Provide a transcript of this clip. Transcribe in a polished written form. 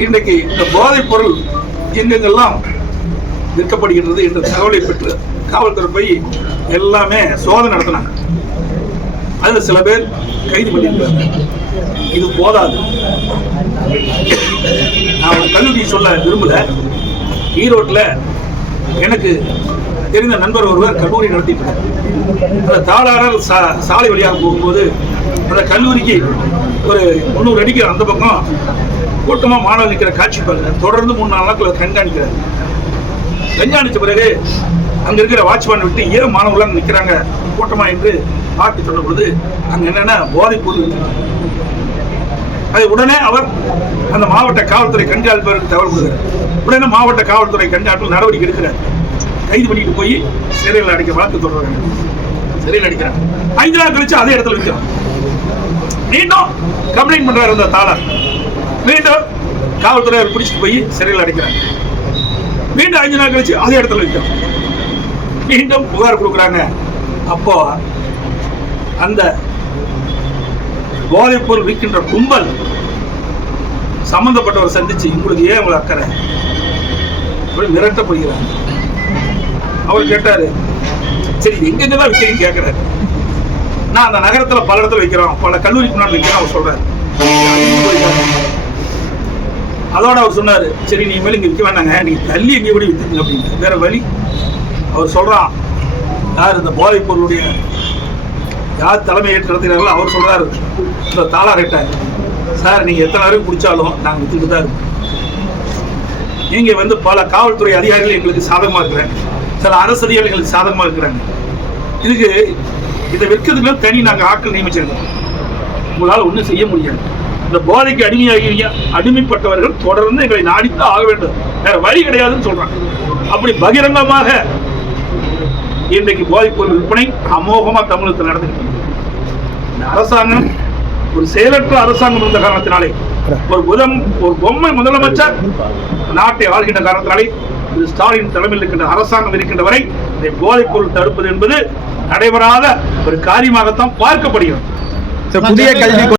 இன்றைக்கு இந்த போதைப் பொருள் எங்கெங்கெல்லாம் விற்கப்படுகின்றது என்ற தகவலை பெற்று காவல்துறை போய் எல்லாமே சோதனை நடத்தினாங்க. அதில் சில பேர் கைது பண்ணியிருக்காங்க. இது போதாது. நான் ஒரு கல்லூரி சொல்ல விரும்பல. ஈரோட்டில் எனக்கு தெரிந்த நண்பர் ஒருவர் கல்லூரி நடத்திட்டு அந்த தாளாளர் சாலை வழியாக போகும்போது அந்த கல்லூரிக்கு ஒரு 300 அடிக்கு அந்த பக்கம் கூட்டமாக மாணவர் நிற்கிற காட்சி பாருங்க. தொடர்ந்து 3-4 நாட்கள் கண்காணிக்கிறார். கண்காணித்த பிறகு அங்க இருக்கிற வாட்ச்மேன் விட்டு ஏன் மாணவர்கள் நிற்கிறாங்க கூட்டமா என்று பார்த்து சொன்ன பொழுது அங்க என்னன்னா போதைப் பொருள். அதை உடனே அவர் அந்த மாவட்ட காவல்துறை கண்காணிப்பவருக்கு தகவல் கொடுக்கிறார். உடனே மாவட்ட காவல்துறை கண்காணிப்பு நடவடிக்கை எடுக்கிறார். கைது பண்ணிட்டு போய் சிறையில் அடைக்க வழக்கு தொடர்றாங்க. சிறையில் அடிக்கிறாங்க. 5 நாள் கழிச்சு அதே இடத்துல வைக்கிறோம். மீண்டும் கம்ப்ளைண்ட் பண்றாரு அந்த தாளர். மீண்டும் காவல்துறை அவர் பிடிச்சிட்டு போய் சிறையில் அடைக்கிறாங்க. மீண்டும் 5 நாள் கழிச்சு அதே இடத்துல வைக்கிறோம். மீண்டும் புகார் கொடுக்குறாங்க. அப்போ அந்த போதைப் பொருள் விற்கின்ற கும்பல் சம்பந்தப்பட்டவர் சந்திச்சு உங்களுக்கு ஏன் உங்களை அக்கறை மிரட்டப்படுகிறாங்க. அவர் கேட்டாரு, சரி எங்கெங்கதான் விற்கிறீங்க கேட்கிறாரு. நான் அந்த நகரத்துல பல இடத்துல வைக்கிறோம், பல கல்லூரிக்கு முன்னாடி வைக்கிறோம் அவர் சொல்றாரு. அதோட அவர் சொன்னாரு, சரி நீ மேல இங்க விற்க வேண்டாங்க, நீங்க தள்ளி எங்க கூட வித்துங்க அப்படின்னு. வேற வழி. அவர் சொல்றான், யார் இந்த போதைப் பொருளுடைய யார் தலைமை ஏற்று நடத்துகிறார்களோ அவர் சொல்றாரு, இந்த தாளாரிட்டார், சார் நீங்க எத்தனை வரைக்கும் குடிச்சாலும் நாங்க வித்துட்டு தான் இருக்கோம். நீங்க வந்து பல காவல்துறை அதிகாரிகள் எங்களுக்கு சாதகமா இருக்கிறாங்க, சில அரசு அதிகாரிகள் எங்களுக்கு சாதகமா இருக்கிறாங்க. இதுக்கு இதை விற்கிறதுக்கு தனி நாங்கள் ஆட்கள் நியமிச்சிருக்கோம். உங்களால் ஒன்றும் செய்ய முடியாது. இந்த போதைக்கு அடிமைப்பட்டவர்கள் தொடர்ந்து எங்களை நாடித்தான் ஆக வேண்டும், வேற வழி கிடையாதுன்னு சொல்றாங்க. அப்படி பகிரங்கமாக இன்றைக்கு போதைப் பொருள் விற்பனை அமோகமா தமிழகத்தில் நடந்துட்டு. அரசாங்கம் ஒரு செயலற்ற அரசாங்கம் இருந்த காரணத்தினாலே, ஒரு பொம்மை முதலமைச்சர் நாட்டை ஆள்கின்ற காரணத்தினாலே, ஸ்டாலின் தலைமையில் இருக்கின்ற அரசாங்கம் இருக்கின்ற வரை இந்த போதைப் பொருள் தடுப்பது என்பது நடைபெறாத ஒரு காரியமாகத்தான் பார்க்கப்படுகிறது. புதிய கல்வி